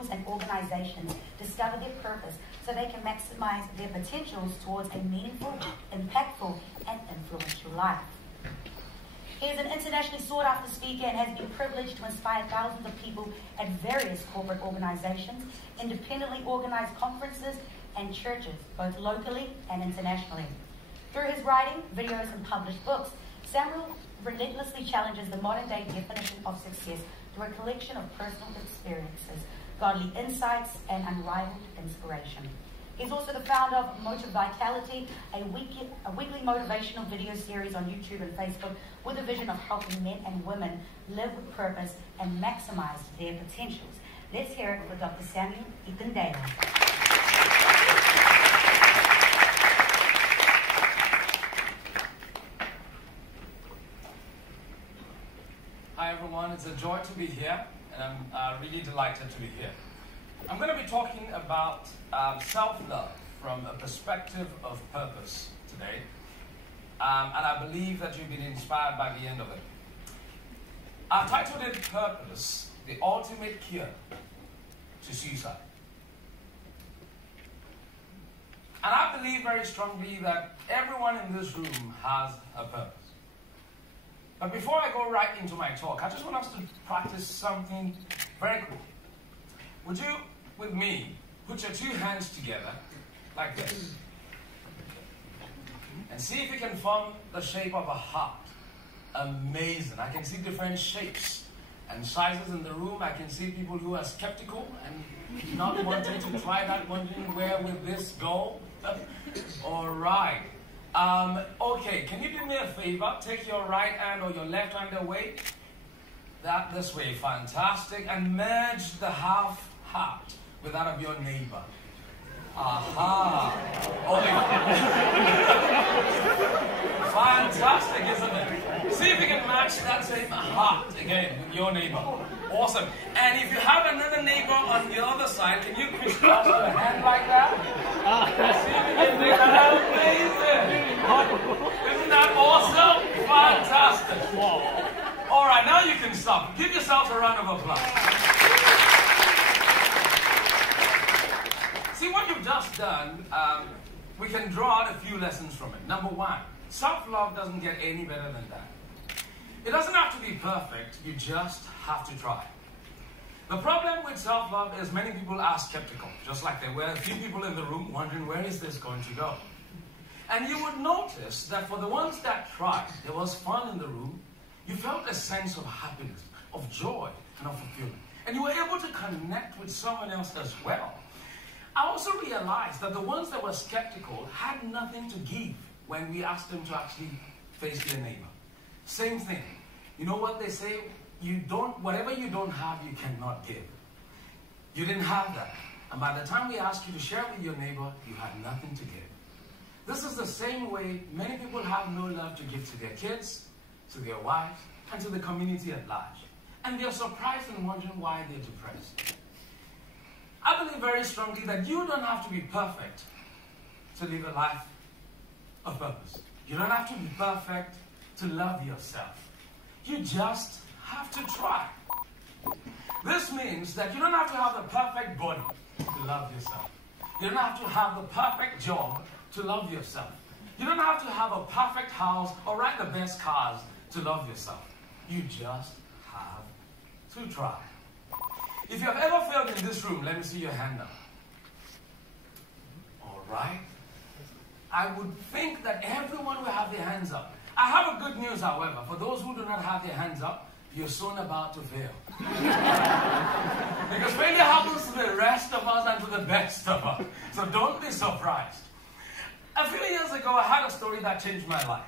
and organizations discover their purpose so they can maximize their potentials towards a meaningful, impactful, and influential life. He is an internationally sought-after speaker and has been privileged to inspire thousands of people at various corporate organizations, independently organized conferences, and churches, both locally and internationally. Through his writing, videos, and published books, Samuel relentlessly challenges the modern-day definition of success through a collection of personal experiences, godly insights, and unrivaled inspiration. He's also the founder of Motive Vitality, a weekly motivational video series on YouTube and Facebook with a vision of helping men and women live with purpose and maximize their potentials. Let's hear it for Dr. Samuel Ekundayo. Hi everyone, it's a joy to be here, and I'm really delighted to be here. I'm going to be talking about self-love from a perspective of purpose today, and I believe that you've been inspired by the end of it. I've titled it Purpose, the Ultimate Cure to Suicide. And I believe very strongly that everyone in this room has a purpose. But before I go right into my talk, I just want us to practice something very cool. Would you, with me, put your two hands together like this and see if you can form the shape of a heart. Amazing. I can see different shapes and sizes in the room. I can see people who are skeptical and not wanting to try that, wondering where will this go. All right. Okay, can you do me a favor? Take your right hand or your left hand away. This way, fantastic. And merge the half heart with that of your neighbor. Aha. Okay. Fantastic, isn't it? See if you can match that same heart again with your neighbor. Awesome. And if you have another neighbor on the other side, can you crisscross your hand like that? See if you can make that amazing. Isn't that awesome? Fantastic. All right, now you can stop. Give yourselves a round of applause. See what you've just done, we can draw out a few lessons from it. Number one, self-love doesn't get any better than that. It doesn't have to be perfect, you just have to try. The problem with self-love is many people are skeptical, just like there were a few people in the room wondering where is this going to go. And you would notice that for the ones that tried, there was fun in the room, you felt a sense of happiness, of joy, and of fulfillment. And you were able to connect with someone else as well. I also realized that the ones that were skeptical had nothing to give when we asked them to actually face their neighbor. Same thing. You know what they say? Whatever you don't have, you cannot give. You didn't have that. And by the time we asked you to share with your neighbor, you had nothing to give. This is the same way many people have no love to give to their kids, to their wives, and to the community at large. And they're surprised and wondering why they're depressed. I believe very strongly that you don't have to be perfect to live a life of purpose. You don't have to be perfect to love yourself. You just have to try. This means that you don't have to have the perfect body to love yourself. You don't have to have the perfect job to love yourself. You don't have to have a perfect house or ride the best cars to love yourself. You just have to try. If you have ever failed in this room, let me see your hand up. All right. I would think that everyone will have their hands up. I have a good news, however. For those who do not have their hands up, you're soon about to fail. Because failure happens to the rest of us and to the best of us. So don't be surprised. A few years ago, I had a story that changed my life.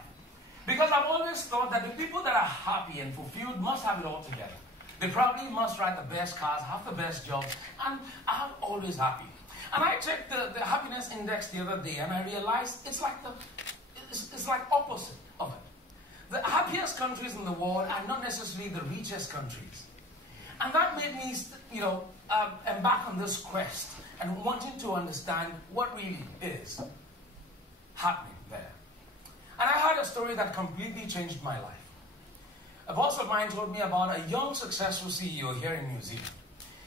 Because I've always thought that the people that are happy and fulfilled must have it all together. They probably must ride the best cars, have the best jobs, and I'm always happy. And I checked the happiness index the other day, and I realized it's like opposite of it. The happiest countries in the world are not necessarily the richest countries. And that made me, embark on this quest and wanting to understand what really is happening there. And I heard a story that completely changed my life. A boss of mine told me about a young, successful CEO here in New Zealand.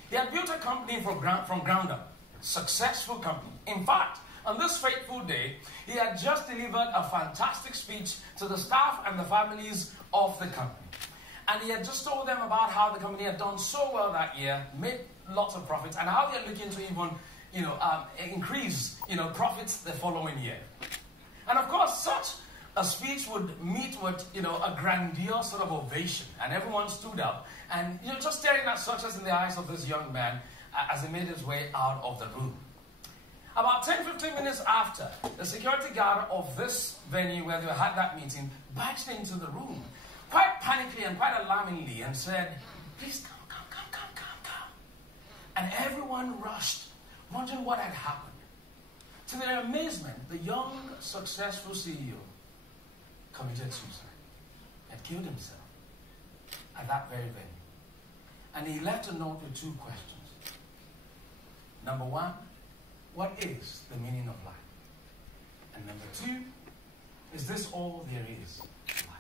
They had built a company from ground up. Successful company. In fact, on this fateful day, he had just delivered a fantastic speech to the staff and the families of the company. And he had just told them about how the company had done so well that year, made lots of profits, and how they're looking to even, increase, profits the following year. And of course, such a speech would meet with, a grandiose sort of ovation, and everyone stood up, and, just staring at success in the eyes of this young man as he made his way out of the room. About 10-15 minutes after, the security guard of this venue where they had that meeting barged into the room, quite panically and quite alarmingly, and said, "Please come. And everyone rushed, wondering what had happened. To their amazement, the young, successful CEO committed suicide, had killed himself at that very venue. And he left a note with two questions. Number one, what is the meaning of life? And number two, is this all there is to life?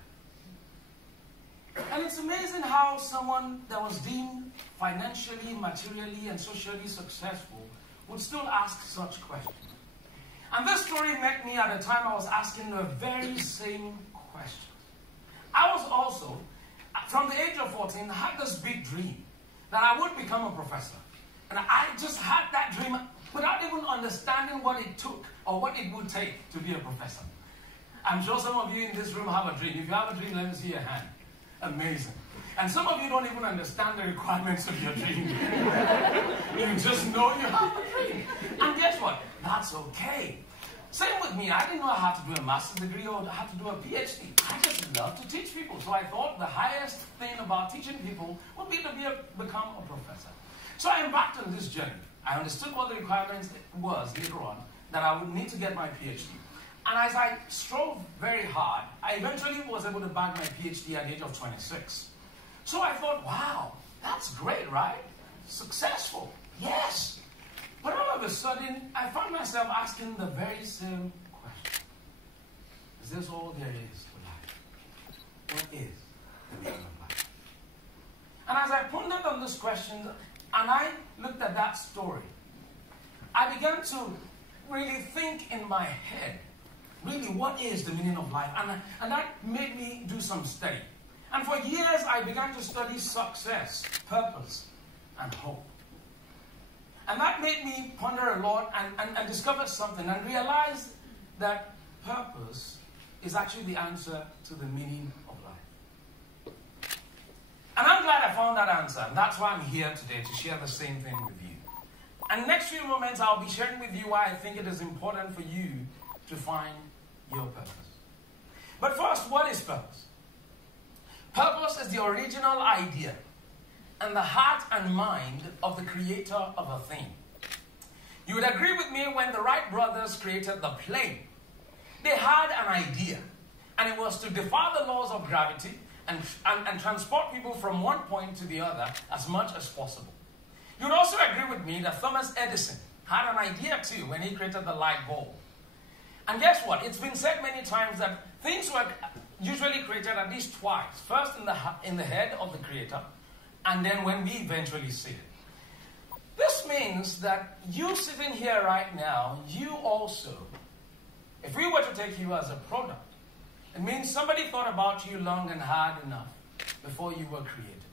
And it's amazing how someone that was deemed financially, materially, and socially successful would still ask such questions. And this story met me at a time I was asking the very same questions. I was also, from the age of 14, had this big dream that I would become a professor. And I just had that dream without even understanding what it took or what it would take to be a professor. I'm sure some of you in this room have a dream. If you have a dream, let me see your hand. Amazing. And some of you don't even understand the requirements of your dream. You just know you have a dream. And guess what? That's okay. Same with me. I didn't know I had to do a master's degree or I had to do a PhD. I just love to teach people. So I thought the highest thing about teaching people would be to become a professor. So I embarked on this journey. I understood what the requirements was later on, that I would need to get my PhD. And as I strove very hard, I eventually was able to bag my PhD at the age of 26. So I thought, wow, that's great, right? Successful. Yes. But all of a sudden, I found myself asking the very same question. Is this all there is to life? What is the meaning of life? And as I pondered on this question, and I looked at that story, I began to really think in my head, really, what is the meaning of life? And that made me do some study. And for years, I began to study success, purpose, and hope. And that made me ponder a lot and discover something and realize that purpose is actually the answer to the meaning of life. And I'm glad I found that answer. And that's why I'm here today, to share the same thing with you. And the next few moments, I'll be sharing with you why I think it is important for you to find your purpose. But first, what is purpose? Purpose is the original idea and the heart and mind of the creator of a thing. You would agree with me when the Wright brothers created the plane. They had an idea, and it was to defy the laws of gravity and transport people from one point to the other as much as possible. You would also agree with me that Thomas Edison had an idea too when he created the light bulb. And guess what? It's been said many times that things were usually created at least twice. First in the head of the creator, and then when we eventually see it. This means that you sitting here right now, you also, if we were to take you as a product, it means somebody thought about you long and hard enough before you were created.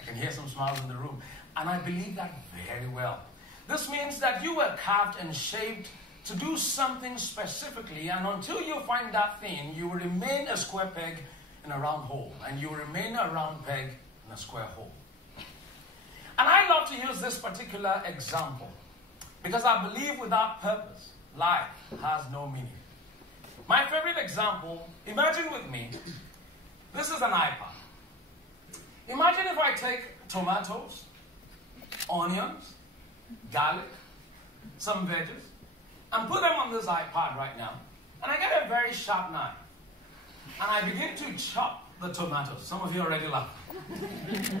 I can hear some smiles in the room. And I believe that very well. This means that you were carved and shaped to do something specifically, and until you find that thing, you will remain a square peg in a round hole, and you will remain a round peg in a square hole. And I love to use this particular example because I believe without purpose, life has no meaning. My favorite example, imagine with me, this is an iPad. Imagine if I take tomatoes, onions, garlic, some veggies, and put them on this iPad right now, and I get a very sharp knife, and I begin to chop the tomatoes. Some of you already laugh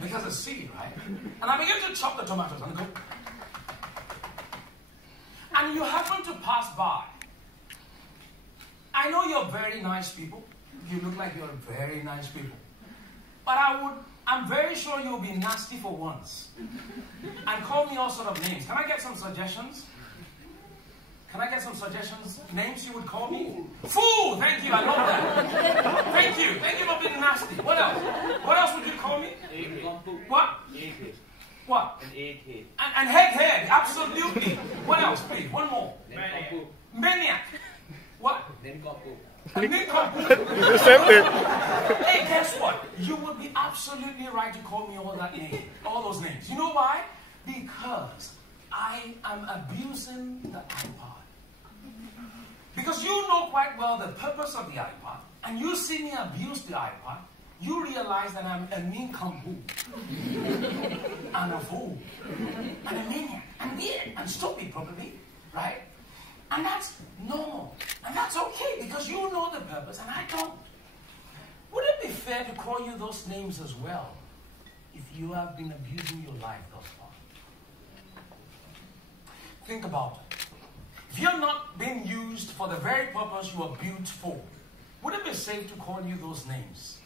because it's seed, right? And I begin to chop the tomatoes and go, and you happen to pass by. I know you're very nice people. You look like you're very nice people. But I would I'm very sure you'll be nasty for once. And call me all sort of names. Can I get some suggestions? Can I get some suggestions? Names you would call me? Fool! Thank you, I love that. Thank you. Thank you for being nasty. What else? What else would you call me? What? What? An egghead. And head. Absolutely. What else, please? One more. Maniac. What? The same thing. Hey, guess what? You would be absolutely right to call me all those names. You know why? Because I am abusing the iPod. Because you know quite well the purpose of the iPod, and you see me abuse the iPod, you realize that I'm a nincompoop, and a fool, and a maniac, and weird, and stupid probably, right? And that's normal, and that's okay, because you know the purpose, and I don't. Would it be fair to call you those names as well, if you have been abusing your life thus far? Think about it. If you're not being used for the very purpose you were built for, would it be safe to call you those names?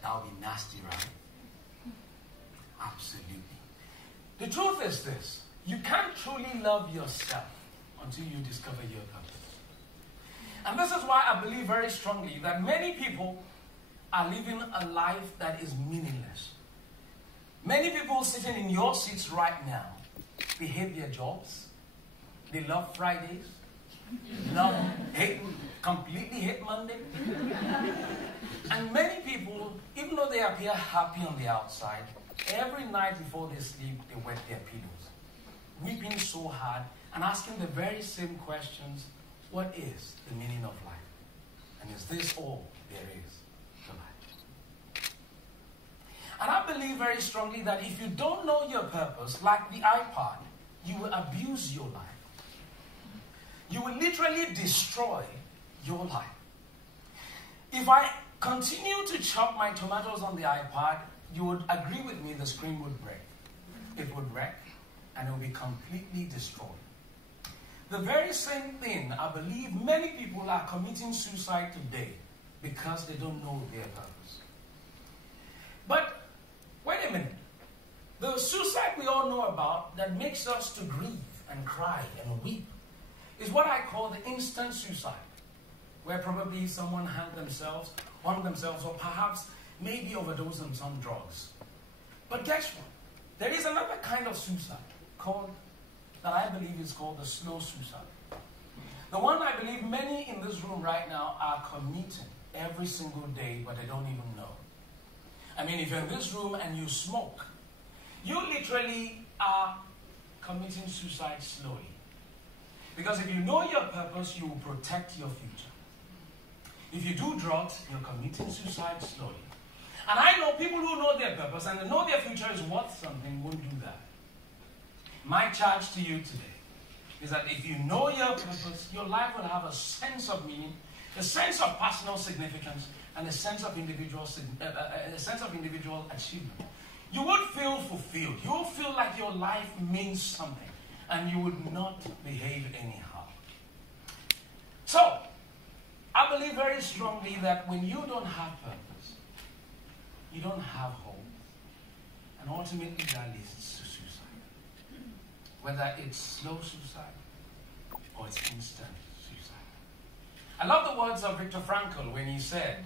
That would be nasty, right? Absolutely. The truth is this: you can't truly love yourself until you discover your purpose. And this is why I believe very strongly that many people are living a life that is meaningless. Many people sitting in your seats right now, they hate their jobs, they love Fridays, completely hate Monday. And many people, even though they appear happy on the outside, every night before they sleep, they wet their pillows, weeping so hard and asking the very same questions: what is the meaning of life? And is this all there is to life? And I believe very strongly that if you don't know your purpose, like the iPod, you will abuse your life. You will literally destroy your life. If I continue to chop my tomatoes on the iPod, you would agree with me the screen would break. It would wreck, and it would be completely destroyed. The very same thing, I believe many people are committing suicide today because they don't know their purpose. But wait a minute. The suicide we all know about that makes us to grieve and cry and weep is what I call the instant suicide, where probably someone harmed themselves, or perhaps maybe overdosed on some drugs. But guess what? There is another kind of suicide that I believe is called the slow suicide. The one I believe many in this room right now are committing every single day, but they don't even know. I mean, if you're in this room and you smoke, you literally are committing suicide slowly. Because if you know your purpose, you will protect your future. If you do drugs, you're committing suicide slowly. And I know people who know their purpose and they know their future is worth something won't do that. My charge to you today is that if you know your purpose, your life will have a sense of meaning, a sense of personal significance, and a sense of individual achievement. You would feel fulfilled. You will feel like your life means something, and you would not behave anyhow. So, I believe very strongly that when you don't have purpose, you don't have hope, and ultimately that leads to suicide. Whether it's slow suicide or it's instant suicide. I love the words of Viktor Frankl when he said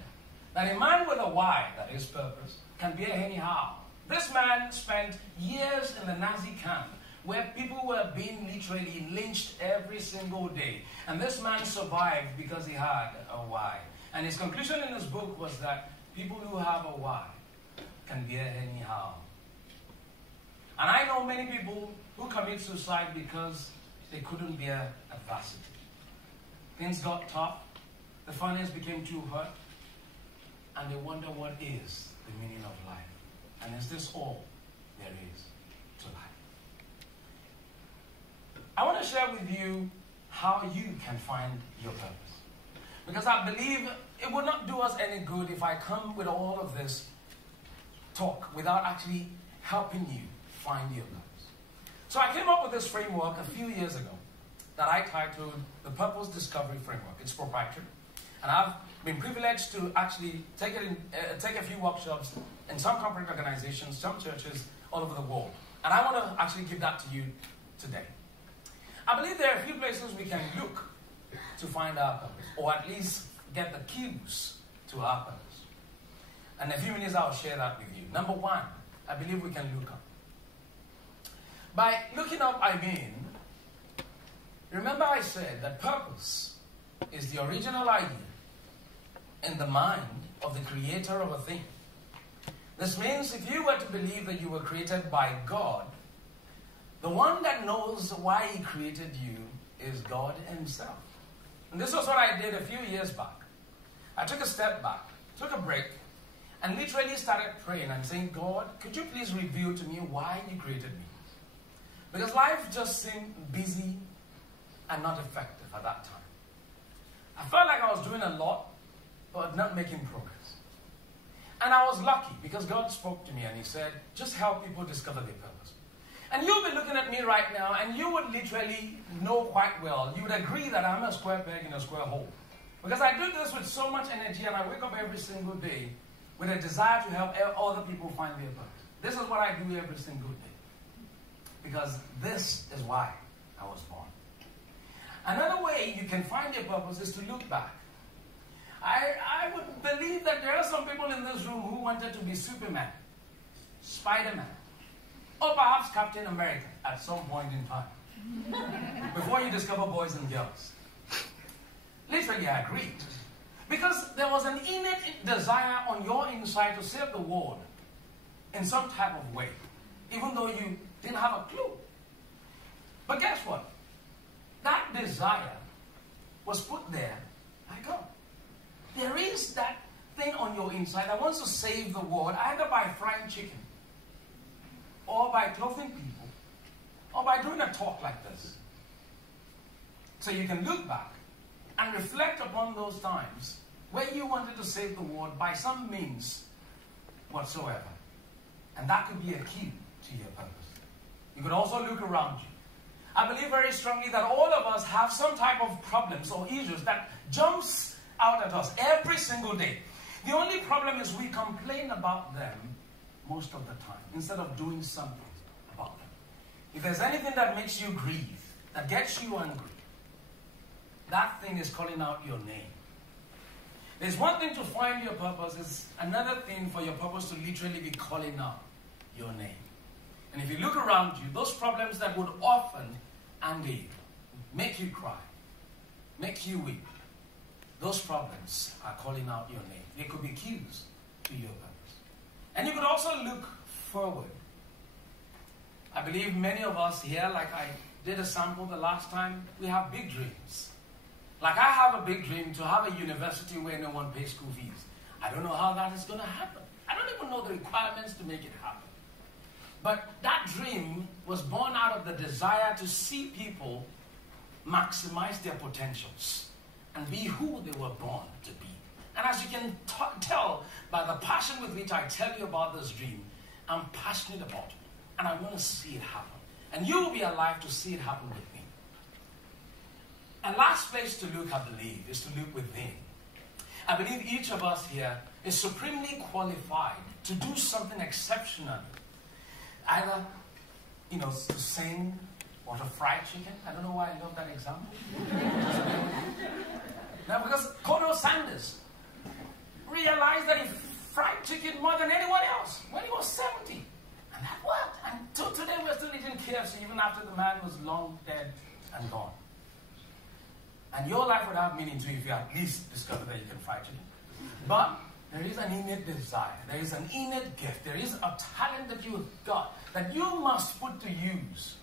that a man with a why, that is purpose, can be anyhow. This man spent years in the Nazi camp where people were being literally lynched every single day. And this man survived because he had a why. And his conclusion in his book was that people who have a why can bear anyhow. And I know many people who commit suicide because they couldn't bear adversity. Things got tough, the finance became too hurt, and they wonder what is the meaning of life. And is this all there is to life? I want to share with you how you can find your purpose. Because I believe it would not do us any good if I come with all of this talk without actually helping you find your purpose. So I came up with this framework a few years ago that I titled the Purpose Discovery Framework. It's proprietary. And I've been privileged to actually take a few workshops in some corporate organizations, some churches all over the world. And I want to actually give that to you today. I believe there are a few places we can look to find our purpose, or at least get the cues to our purpose. And in a few minutes I'll share that with you. Number one, I believe we can look up. By looking up, I mean, remember I said that purpose is the original idea in the mind of the creator of a thing. This means if you were to believe that you were created by God, the one that knows why he created you is God himself. And this was what I did a few years back. I took a step back, took a break, and literally started praying and saying, God, could you please reveal to me why you created me? Because life just seemed busy and not effective at that time. I felt like I was doing a lot, but not making progress. And I was lucky because God spoke to me and he said, just help people discover their purpose. And you'll be looking at me right now and you would literally know quite well, you would agree that I'm a square peg in a square hole. Because I do this with so much energy and I wake up every single day with a desire to help other people find their purpose. This is what I do every single day. Because this is why I was born. Another way you can find your purpose is to look back. I would believe that there are some people in this room who wanted to be Superman, Spider-Man, or perhaps Captain America at some point in time. Before you discover boys and girls. Literally, I agreed. Because there was an innate desire on your inside to save the world in some type of way, even though you didn't have a clue. But guess what? That desire was put there by God. There is that thing on your inside that wants to save the world, either by frying chicken, or by clothing people, or by doing a talk like this. So you can look back and reflect upon those times where you wanted to save the world by some means whatsoever. And that could be a key to your purpose. You could also look around you. I believe very strongly that all of us have some type of problems or issues that jumps out at us every single day. The only problem is we complain about them most of the time instead of doing something about them. If there's anything that makes you grieve, that gets you angry, that thing is calling out your name. There's one thing to find your purpose, is another thing for your purpose to literally be calling out your name. And if you look around you, those problems that would often anger you, make you cry, make you weep, those problems are calling out your name. They could be cues to your purpose. And you could also look forward. I believe many of us here, like I did a sample the last time, we have big dreams. Like I have a big dream to have a university where no one pays school fees. I don't know how that is going to happen. I don't even know the requirements to make it happen. But that dream was born out of the desire to see people maximize their potentials and be who they were born to be. And as you can tell by the passion with which I tell you about this dream, I'm passionate about it. And I want to see it happen. And you will be alive to see it happen with me. And last place to look, I believe, is to look within. I believe each of us here is supremely qualified to do something exceptional. Either, to sing or to fry chicken. I don't know why I love that example. Now, because Colonel Sanders realized that he fried chicken more than anyone else when he was 70. And that worked. And till today, we're still eating KFC even after the man was long dead and gone. And your life would have meaning too if you at least discover that you can fry chicken. But there is an innate desire. There is an innate gift. There is a talent that you've got that you must put to use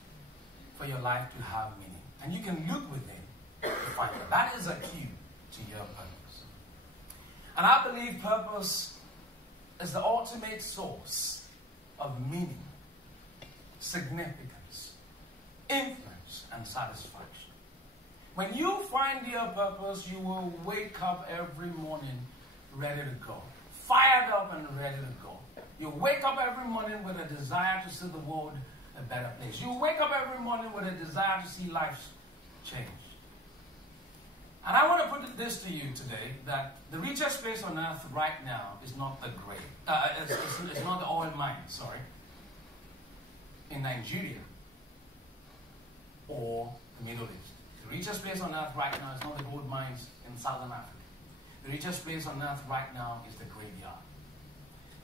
for your life to have meaning. And you can look within to find it. That is a key to your purpose. And I believe purpose is the ultimate source of meaning, significance, influence, and satisfaction. When you find your purpose, you will wake up every morning ready to go. Fired up and ready to go. You wake up every morning with a desire to see the world a better place. You wake up every morning with a desire to see life change. And I want to put this to you today, that the richest place on earth right now is not the grave. It's not the oil mine, sorry, in Nigeria or the Middle East. The richest place on earth right now is not the gold mines in Southern Africa. The richest place on earth right now is the graveyard.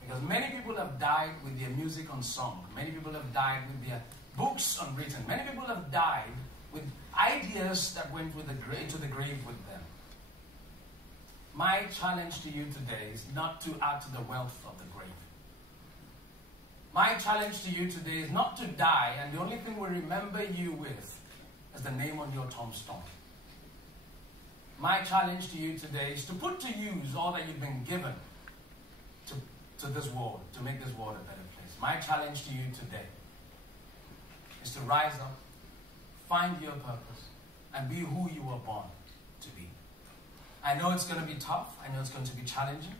Because many people have died with their music on song. Many people have died with their books unwritten. Many people have died with ideas that went into the grave with them. My challenge to you today is not to add to the wealth of the grave. My challenge to you today is not to die and the only thing we remember you with is the name on your tombstone. My challenge to you today is to put to use all that you've been given to this world, to make this world a better place. My challenge to you today is to rise up, find your purpose, and be who you were born to be. I know it's going to be tough. I know it's going to be challenging.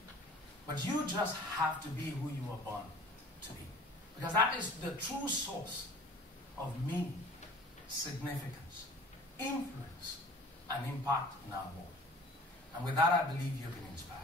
But you just have to be who you were born to be. Because that is the true source of meaning, significance, influence, and impact in our world. And with that, I believe you've been inspired.